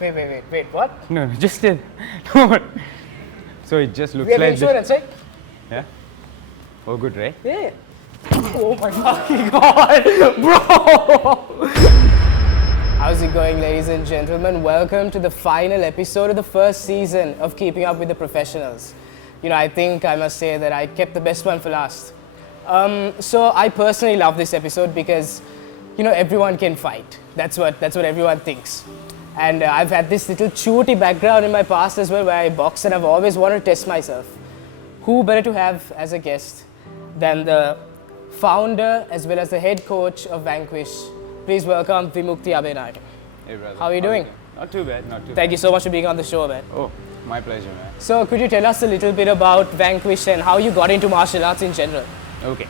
Wait, what? No, just no. So it just looks We are like being sure and check. Yeah. Oh, good, right? Yeah. Oh my fucking god, bro! How's it going, ladies and gentlemen? Welcome to the final episode of the first season of Keeping Up with the Professionals. You know, I think I must say that I kept the best one for last. So I personally love this episode because, you know, everyone can fight. That's what everyone thinks. And I've had this little shooty background in my past as well, where I box, and I've always wanted to test myself. Who better to have as a guest than the founder as well as the head coach of Vanquish? Please welcome Vimukthi Abeynayake. Hey, brother. How are you doing? Not too bad, not too bad. Thank you so much for being on the show, man. Oh, my pleasure, man. So could you tell us a little bit about Vanquish and how you got into martial arts in general? Okay.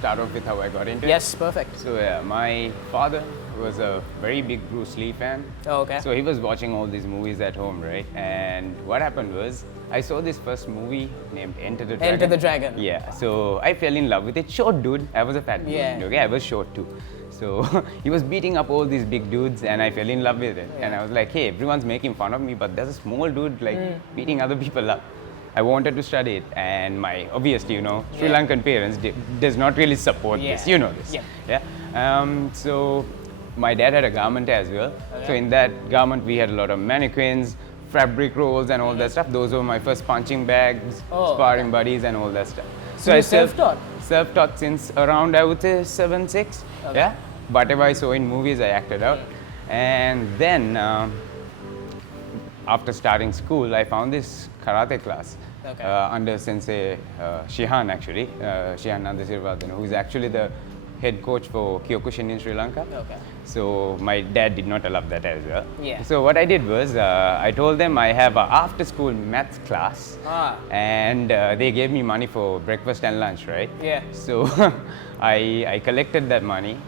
Start off with how I got into it. Yes, perfect. So yeah, my father was a very big Bruce Lee fan. Oh, okay. So he was watching all these movies at home, right? And what happened was, I saw this first movie named Enter the Dragon. Enter the Dragon. Yeah, so I fell in love with it. Short dude, I was a fat dude, okay? I was short too. So he was beating up all these big dudes and I fell in love with it. Yeah. And I was like, hey, everyone's making fun of me, but there's a small dude like beating other people up. I wanted to study it, and my, obviously, you know, Sri Lankan parents does not really support this, you know this. So my dad had a garment as well. So in that garment, we had a lot of mannequins, fabric rolls and all that stuff. Those were my first punching bags, sparring buddies and all that stuff. So I self-taught? Self-taught since around, I would say, 7, 6. Okay. Yeah. Whatever I saw in movies, I acted out. And then, after starting school, I found this karate class under Sensei Shihan, actually, Shihan Nandasirvardhana, who is actually the head coach for Kyokushin in Sri Lanka. Okay. So my dad did not allow that as well. Yeah. So what I did was, I told them I have an after-school maths class, and they gave me money for breakfast and lunch, right? Yeah. So I collected that money.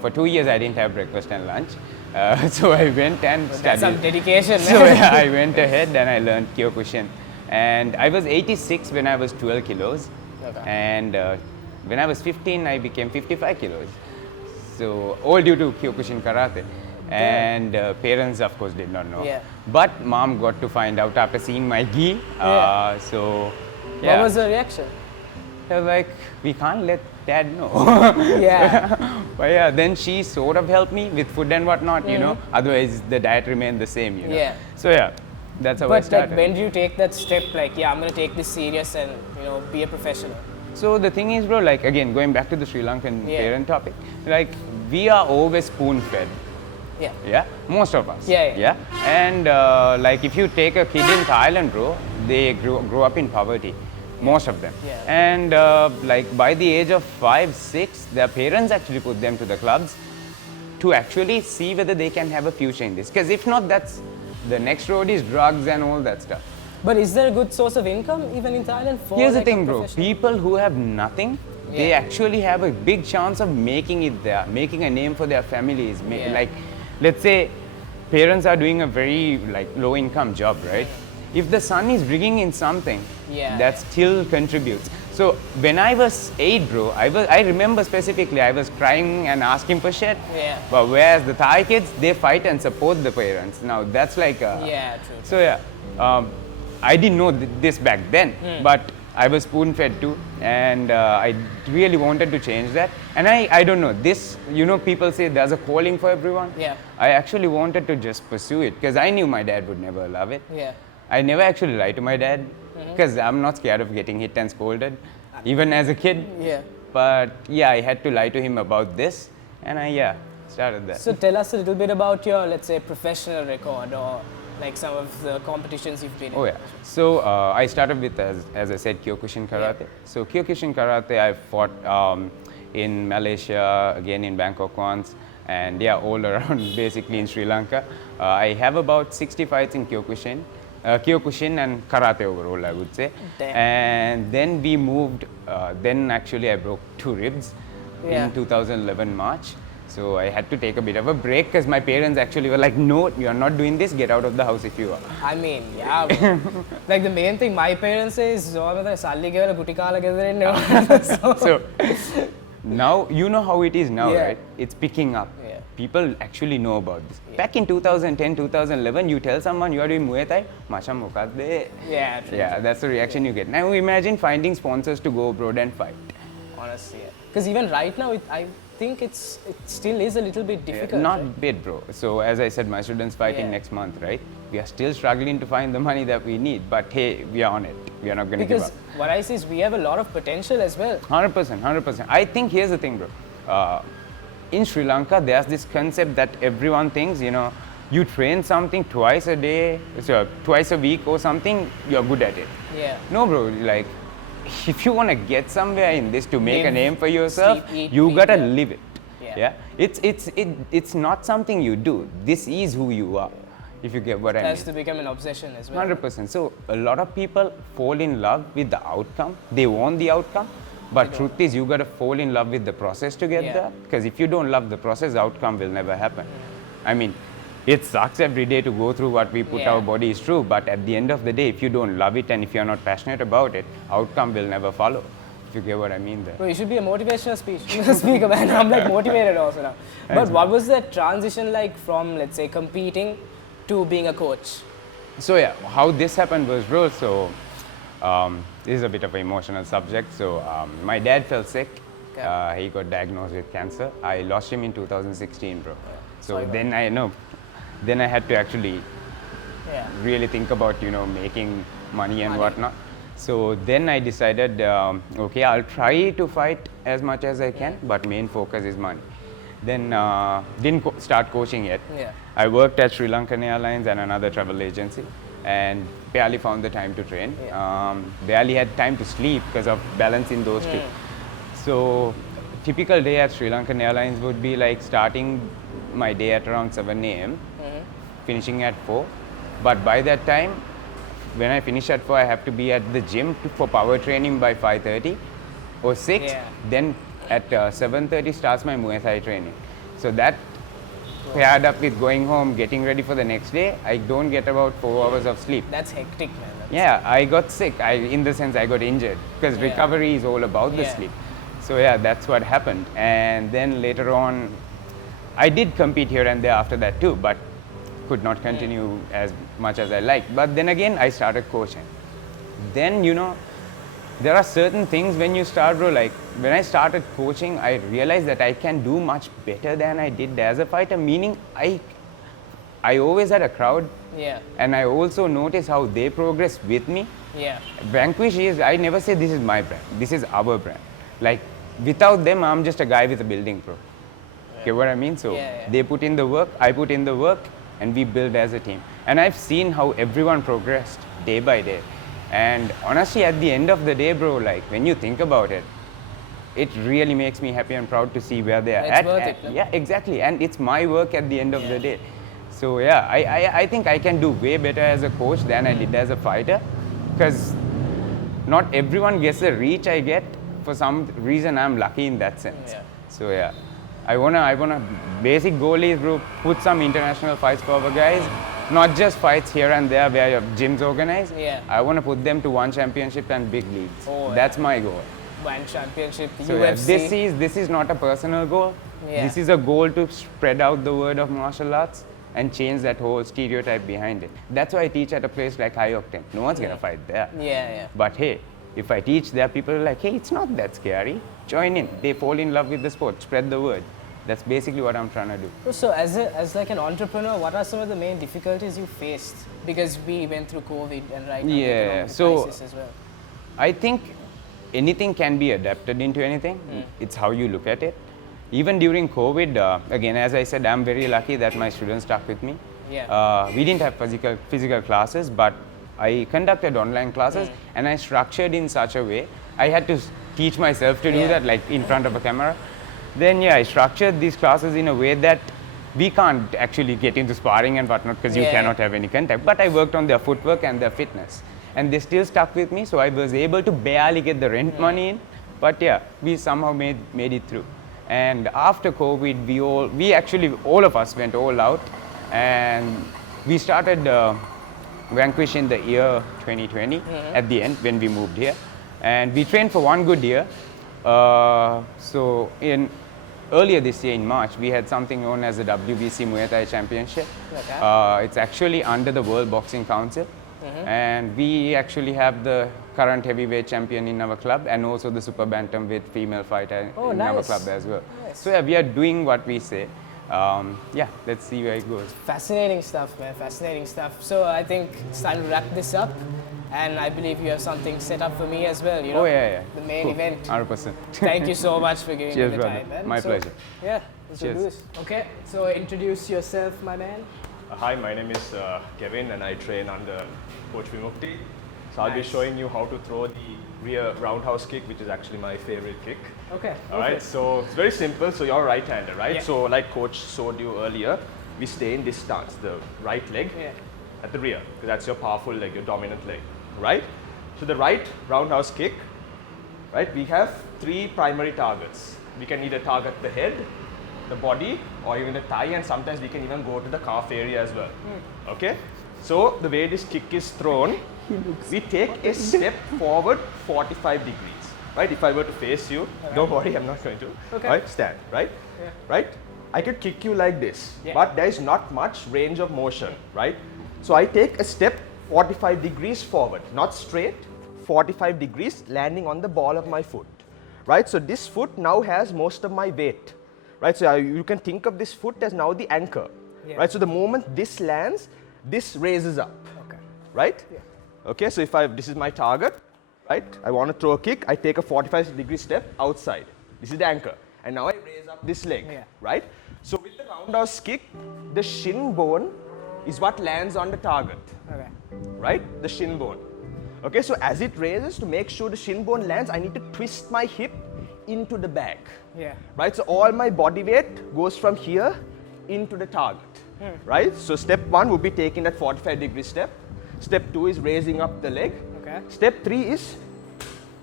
For 2 years, I didn't have breakfast and lunch. So I went and studied. That's some dedication. So yeah, I went ahead and I learned Kyokushin. And I was 86 when I was 12 kilos. Okay. And when I was 15, I became 55 kilos. So all due to Kyokushin karate. And parents, of course, did not know. Yeah. But mom got to find out after seeing my gi. So yeah. What was the reaction? They were like, we can't let dad know. But yeah, then she sort of helped me with food and whatnot, you know. Otherwise, the diet remained the same, you know. Yeah. So yeah, that's how I started. But like, when do you take that step, like, yeah, I'm going to take this serious and, you know, be a professional? So the thing is, bro, like, again, going back to the Sri Lankan parent topic, like, we are always spoon-fed. Yeah. Yeah? Most of us. Yeah? And like, if you take a kid in Thailand, bro, they grow up in poverty. Most of them. Yeah. And like by the age of 5, 6, their parents actually put them to the clubs to actually see whether they can have a future in this. Because if not, that's the next road is drugs and all that stuff. But is there a good source of income even in Thailand for Here's the thing, bro. People who have nothing, they actually have a big chance of making it there, making a name for their families. Like, let's say parents are doing a very like low income job, right? If the son is bringing in something, that still contributes. So when I was 8, bro, I remember specifically I was crying and asking for shit. Yeah. But whereas the Thai kids, they fight and support the parents. Now that's like true. So yeah, I didn't know this back then, but I was spoon-fed too, and I really wanted to change that. And I don't know, this, you know, people say there's a calling for everyone. Yeah. I actually wanted to just pursue it because I knew my dad would never love it. Yeah. I never actually lied to my dad because I'm not scared of getting hit and scolded, even as a kid. Yeah. But yeah, I had to lie to him about this, and I started that. So tell us a little bit about your, let's say, professional record or like some of the competitions you've been in. Oh yeah. So I started with, as I said, Kyokushin karate. So Kyokushin karate, I fought in Malaysia, again in Bangkok once, and yeah, all around basically in Sri Lanka. I have about 60 fights in Kyokushin. Kyokushin and karate overall, I would say. Damn. And then we moved, then actually I broke 2 ribs in 2011 March. So I had to take a bit of a break because my parents actually were like, no, you are not doing this, get out of the house if you are. I mean, yeah, bro. Like the main thing my parents say is, so now, you know how it is now, right? It's picking up. people actually know about this. Back in 2010, 2011, you tell someone you are doing Muay Thai, Macham Mukadde. Yeah, true. Yeah, that's the reaction you get. Now imagine finding sponsors to go abroad and fight. Honestly, because even right now, I think it still is a little bit difficult. Not right? bit, bro. So as I said, my student's fighting next month, right? We are still struggling to find the money that we need, but hey, we are on it. We are not going to give up. Because what I see is we have a lot of potential as well. 100%, 100%. I think here's the thing, bro. In Sri Lanka, there's this concept that everyone thinks, you know, you train something twice a day, so twice a week or something, you're good at it. Yeah. No, bro. Like, if you want to get somewhere in this to make a name for yourself, sleep, eat, you breathe, gotta yeah. live it. Yeah. It's not something you do. This is who you are. If you get what I It mean. has to become an obsession as well. 100%. So a lot of people fall in love with the outcome. They want the outcome. But truth is, you gotta fall in love with the process to get there. Because if you don't love the process, the outcome will never happen. I mean, it sucks every day to go through what we put our body is true. But at the end of the day, if you don't love it and if you're not passionate about it, outcome will never follow. If you get what I mean there. Bro, you should be a motivational speaker, man. I'm like motivated also now. But what was that transition like from, let's say, competing to being a coach? So yeah, how this happened was, bro, so this is a bit of an emotional subject. So my dad fell sick. Okay. He got diagnosed with cancer. I lost him in 2016, bro. So Sorry, then I had to actually really think about, you know, making money and whatnot. So then I decided, okay, I'll try to fight as much as I can, but main focus is money. Then didn't start coaching yet. Yeah. I worked at Sri Lankan Airlines and another travel agency, and barely found the time to train. Barely had time to sleep because of balancing those two. So typical day at Sri Lankan Airlines would be like starting my day at around 7 a.m., finishing at 4. But by that time, when I finish at 4, I have to be at the gym for power training by 5:30 or 6. Yeah. Then at 7:30 starts my Muay Thai training. So that paired up with going home, getting ready for the next day, I don't get about 4 hours of sleep. That's hectic, man. Yeah, I got sick. In the sense I got injured because recovery is all about the sleep. So yeah, that's what happened. And then later on, I did compete here and there after that too, but could not continue as much as I liked. But then again, I started coaching. Then, you know, there are certain things when you start, bro, like when I started coaching, I realized that I can do much better than I did as a fighter, meaning I always had a crowd. Yeah. And I also noticed how they progress with me. Yeah. Vanquish is, I never say this is my brand, this is our brand. Like, without them, I'm just a guy with a building, bro. Get what I mean? So they put in the work, I put in the work, and we build as a team. And I've seen how everyone progressed day by day. And honestly, at the end of the day, bro, like when you think about it, it really makes me happy and proud to see where they are It's at. worth it, no? Yeah, exactly. And it's my work at the end of the day. So yeah, I think I can do way better as a coach than I did as a fighter, because not everyone gets the reach I get. For some reason, I'm lucky in that sense. Yeah. So yeah, I wanna basic goal is, bro, put some international fights for our guys, not just fights here and there where your gyms organize. Yeah. I wanna put them to one championship and big leagues. Oh, That's my goal. One championship, So yeah, UFC. this is not a personal goal. Yeah. This is a goal to spread out the word of martial arts and change that whole stereotype behind it. That's why I teach at a place like High Octane. No one's gonna fight there. Yeah. But hey, if I teach there, people are like, hey, it's not that scary. Join in. They fall in love with the sport. Spread the word. That's basically what I'm trying to do. So as like an entrepreneur, what are some of the main difficulties you faced? Because we went through COVID and right now the economic crisis as well. I think anything can be adapted into anything. It's how you look at it. Even during COVID, again, as I said, I'm very lucky that my students stuck with me. Yeah. We didn't have physical classes, but I conducted online classes and I structured in such a way. I had to teach myself to do that, like in front of a camera. Then I structured these classes in a way that we can't actually get into sparring and whatnot because you cannot have any contact. But I worked on their footwork and their fitness. And they still stuck with me, so I was able to barely get the rent money in. But yeah, we somehow made it through. And after COVID, we actually, all of us went all out. And we started Vanquish in the year 2020, at the end, when we moved here. And we trained for one good year. So in earlier this year in March, we had something known as the WBC Muay Thai Championship. Okay. It's actually under the World Boxing Council. And we actually have the current heavyweight champion in our club and also the super bantamweight female fighter in our club as well. Nice. So yeah, we are doing what we say. Yeah, let's see where it goes. Fascinating stuff, man. Fascinating stuff. So I think it's time to wrap this up. And I believe you have something set up for me as well, you know? Oh yeah. The main Cool. event. 100%. Thank you so much for giving Cheers, me the brother. time, man. My pleasure. Yeah, let's do Cheers. this. Okay, so introduce yourself, my man. Hi, my name is Kevin and I train under Coach Vimukthi. So I'll be Nice. showing you how to throw the rear roundhouse kick, which is actually my favorite kick. Okay. Alright, so it's very simple. So you're right-hander, right? Yeah. So like Coach showed you earlier, we stay in this stance, the right leg Yeah. at the rear, because that's your powerful leg, your dominant leg, right? So the right roundhouse kick, right? We have 3 primary targets. We can either target the head, the body, or even the thigh, and sometimes we can even go to the calf area as well. Okay? So the way this kick is thrown, we take a step forward 45 degrees, right? If I were to face you, don't worry, I'm not going to. Okay. Right? Stand, right? Yeah. Right? I could kick you like this, Yeah. but there is not much range of motion, right? So I take a step 45 degrees forward, not straight, 45 degrees landing on the ball of my foot, right? So this foot now has most of my weight, right? So you can think of this foot as now the anchor, Yeah. right? So the moment this lands, this raises up, Okay. right? Yeah. Okay, so this is my target, right? I want to throw a kick, I take a 45-degree step outside. This is the anchor. And now I raise up this leg, Yeah. right? So with the roundhouse kick, the shin bone is what lands on the target, Okay. right? The shin bone. Okay, so as it raises, to make sure the shin bone lands, I need to twist my hip into the bag, Yeah. right? So all my body weight goes from here into the target, right? So step 1 would be taking that 45-degree step. Step 2 is raising up the leg. Okay. Step 3 is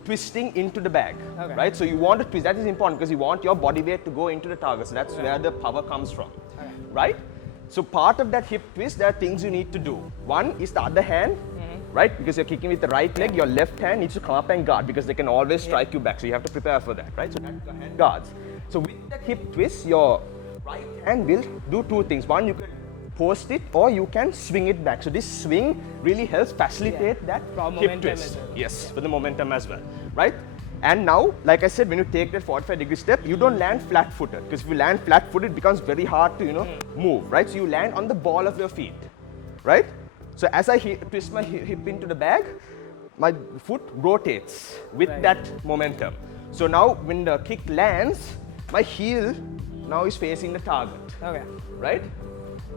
twisting into the bag, Okay. right? So you want to twist, that is important because you want your body weight to go into the target. So that's where the power comes from, Okay. right? So part of that hip twist, there are things you need to do. One is the other hand, right? Because you're kicking with the right leg, your left hand needs to come up and guard because they can always strike you back. So you have to prepare for that, right? So that's your hand guards. So with that hip twist, your right hand will do 2 things. One, you can post it or you can swing it back. So this swing really helps facilitate that For hip momentum twist. as well. Yes, for the momentum as well, right? And now, like I said, when you take that 45-degree step, you don't land flat-footed because if you land flat-footed, it becomes very hard to, move, right? So you land on the ball of your feet, right? So as I twist my hip into the bag, my foot rotates with Right. that momentum. So now when the kick lands, my heel now is facing the target, Okay. right?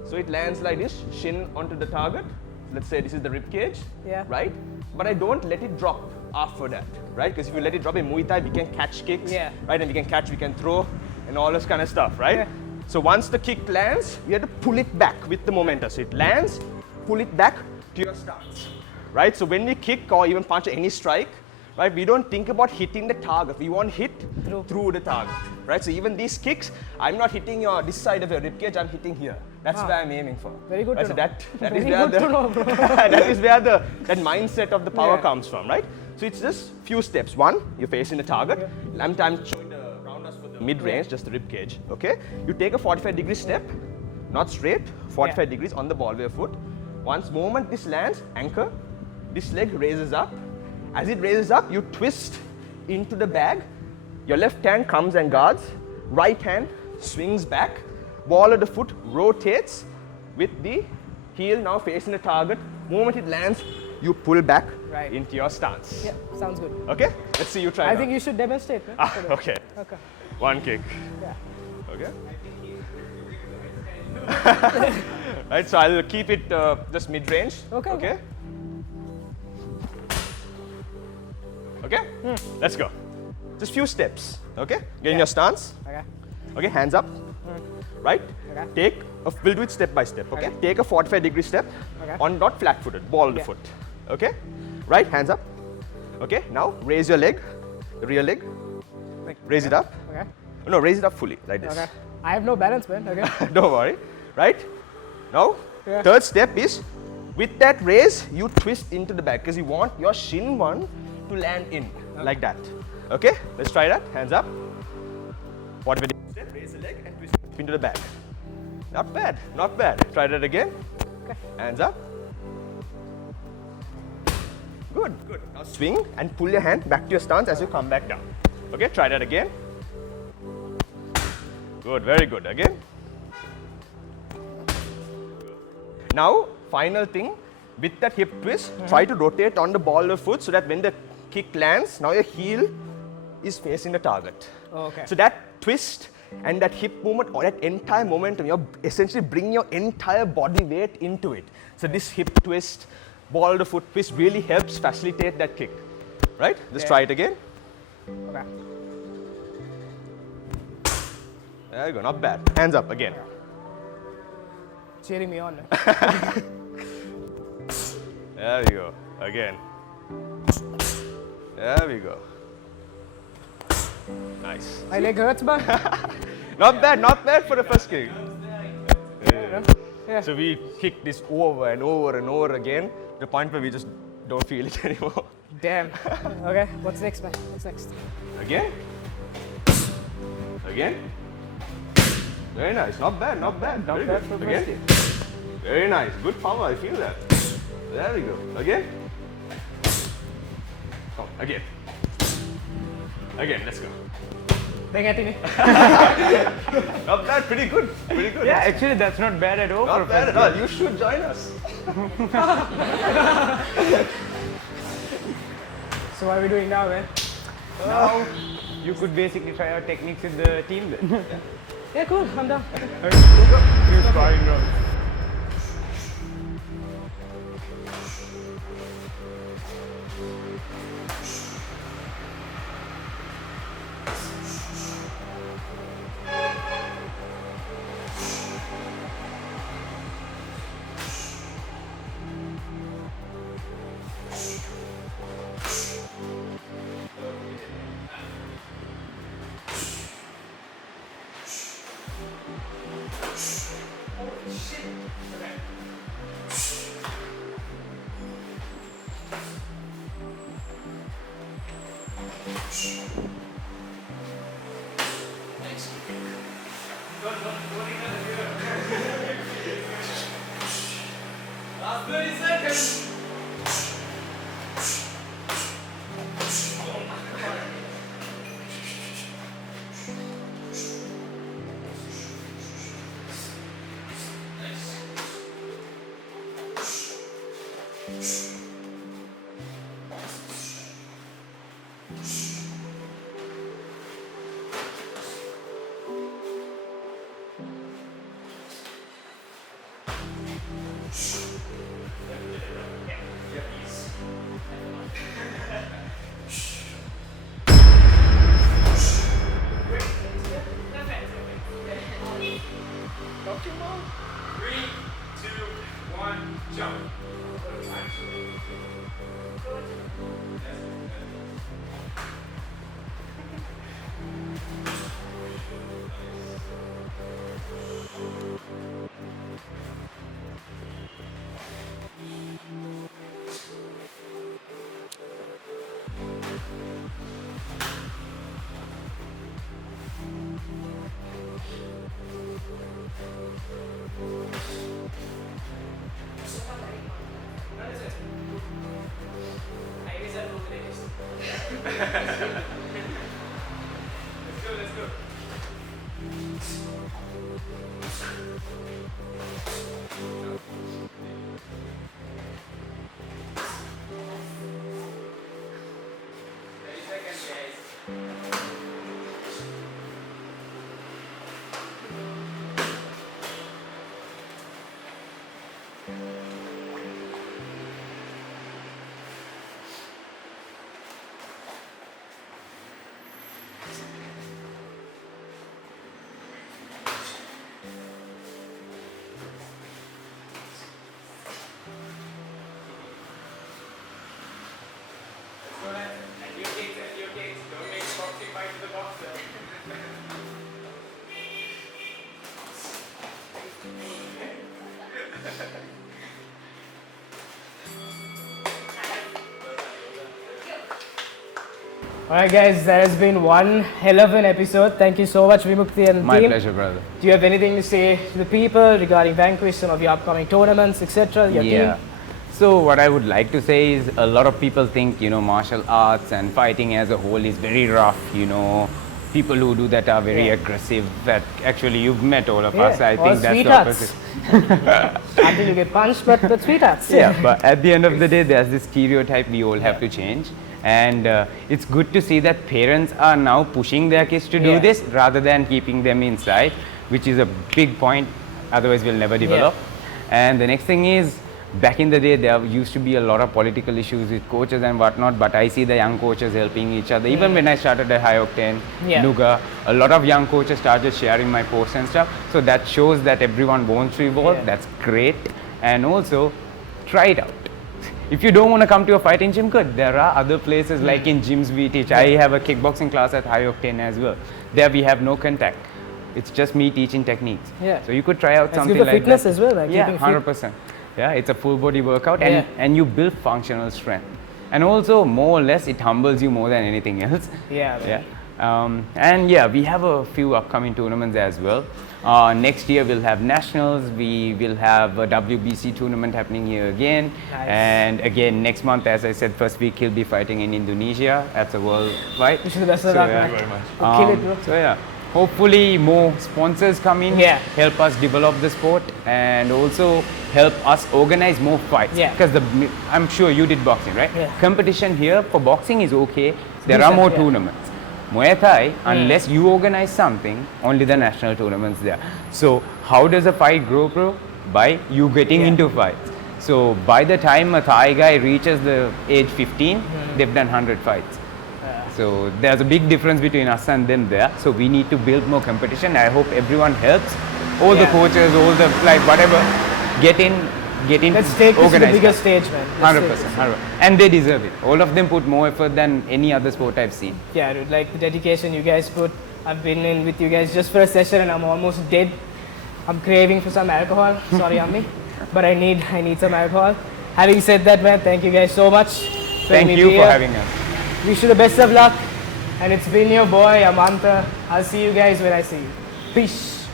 So it lands like this, shin onto the target. Let's say this is the rib cage, Yeah. right? But I don't let it drop after that, right? Because if you let it drop in Muay Thai, we can catch kicks, Yeah. right? And we can catch, we can throw, and all this kind of stuff, right? Yeah. So once the kick lands, we have to pull it back with the momentum. So it lands, pull it back to your stance, right? So when we kick or even punch any strike, right, we don't think about hitting the target. We want hit through the target, right? So even these kicks, I'm not hitting this side of your rib cage, I'm hitting here. That's where I'm aiming for. Very good right? to So know. that is Very where good to know, bro. that is where that mindset of the power Yeah. comes from, right? So it's just few steps. One, you're facing the target. I'm showing the roundhouse for the mid-range, just the rib cage. Okay, you take a 45-degree step, not straight, 45 degrees on the ball of your foot. Once moment this lands, anchor. This leg raises up. As it raises up, you twist into the bag. Your left hand comes and guards. Right hand swings back. Ball of the foot rotates with the heel now facing the target. Moment it lands, you pull back Right. into your stance. Yeah, sounds good. Okay? Let's see you try I now. think you should demonstrate, man. Okay. Okay. One kick. Yeah. Okay. Right, so I'll keep it just mid-range. Okay, okay. Okay? Let's go. Just few steps. Okay? Get in your stance. Okay. Okay, hands up. Right? Okay. We'll do it step by step. Okay? Okay. Take a 45-degree step Okay. on not flat-footed, ball of the Yeah. foot. Okay? Right? Hands up. Okay? Now raise your leg, the rear leg. Like, Raise it up. Okay. No, raise it up fully, like this. Okay. I have no balance, man. Okay. Don't worry. Right? Now, Yeah. third step is with that raise, you twist into the back because you want your shin one to land in like that. Okay? Let's try that. Hands up. 45 step, raise hip into the back. Not bad, not bad. Try that again. Okay. Hands up. Good, good. Now swing and pull your hand back to your stance as you come back down. Okay, try that again. Good, very good. Again. Now, final thing, with that hip twist, try to rotate on the ball of foot so that when the kick lands, now your heel is facing the target. Okay. So that twist and that hip movement or that entire momentum, you're essentially bringing your entire body weight into it. So this hip twist, ball of the foot twist really helps facilitate that kick. Right? Just try it again. Okay. There you go, not bad. Hands up again. Cheering me on. There we go. Again. There we go. Nice. My leg hurts, but Not bad for the first kick. yeah. So we kick this over and over and over again to the point where we just don't feel it anymore. Damn. Okay, what's next, man? What's next? Again. Again. Very nice. Not bad, not bad. Not Very bad good. for Again. Very nice. Good power, I feel that. There we go. Again. Come on, again. Again, let's go. Not bad, pretty good. Pretty good. Yeah, actually that's not bad at all. for a Not bad first at all. You should join us. So what are we doing now, man? Now you could basically try out techniques with the team then. Yeah, cool. I'm done. Few sparring rounds. Alright guys, that has been one hell of an episode. Thank you so much Vimukthi and My team. pleasure, brother. Do you have anything to say to the people regarding Vanquish, some of your upcoming tournaments, etc., your team? So what I would like to say is a lot of people think, martial arts and fighting as a whole is very rough, People who do that are very aggressive. That actually you've met all of us. I think that's the opposite. Until you get punched, but sweethearts. Yeah, but at the end of the day, there's this stereotype we all have to change. And it's good to see that parents are now pushing their kids to do this rather than keeping them inside, which is a big point. Otherwise, we'll never develop. And the next thing is, back in the day, there used to be a lot of political issues with coaches and whatnot, but I see the young coaches helping each other. Even when I started at hi.lk, Nuga, a lot of young coaches started sharing my posts and stuff. So that shows that everyone wants to evolve. That's great. And also, try it out. If you don't want to come to a fighting gym, good. There are other places like in gyms we teach. I have a kickboxing class at hi.lk as well. There we have no contact. It's just me teaching techniques. So you could try out something like that. Fitness as well, like 100%. Yeah, it's a full body workout and you build functional strength. And also, more or less, it humbles you more than anything else. And we have a few upcoming tournaments as well. Next year we'll have nationals, we will have a WBC tournament happening here again. And again, next month, as I said, first week he'll be fighting in Indonesia. That's a world fight. Wish you the best of luck. Thank you very much. Bro. So hopefully more sponsors come in, help us develop the sport and also help us organize more fights. Because I'm sure you did boxing, right? Competition here for boxing is okay. There are more tournaments. Muay Thai, unless you organize something, only the national tournaments there. So how does a fight grow, bro? By you getting into fights. So by the time a Thai guy reaches the age 15, they've done 100 fights. So there's a big difference between us and them there. So we need to build more competition. I hope everyone helps. All the coaches, all the whatever, get in. Let's take this to the bigger stage, man. 100%. And they deserve it. All of them put more effort than any other sport I've seen. Yeah, dude, like the dedication you guys put. I've been in with you guys just for a session and I'm almost dead. I'm craving for some alcohol. Sorry, Ammi. But I need some alcohol. Having said that, man, thank you guys so much. Thank you for having us. Wish you the best of luck. And it's been your boy, Amantha. I'll see you guys when I see you. Peace.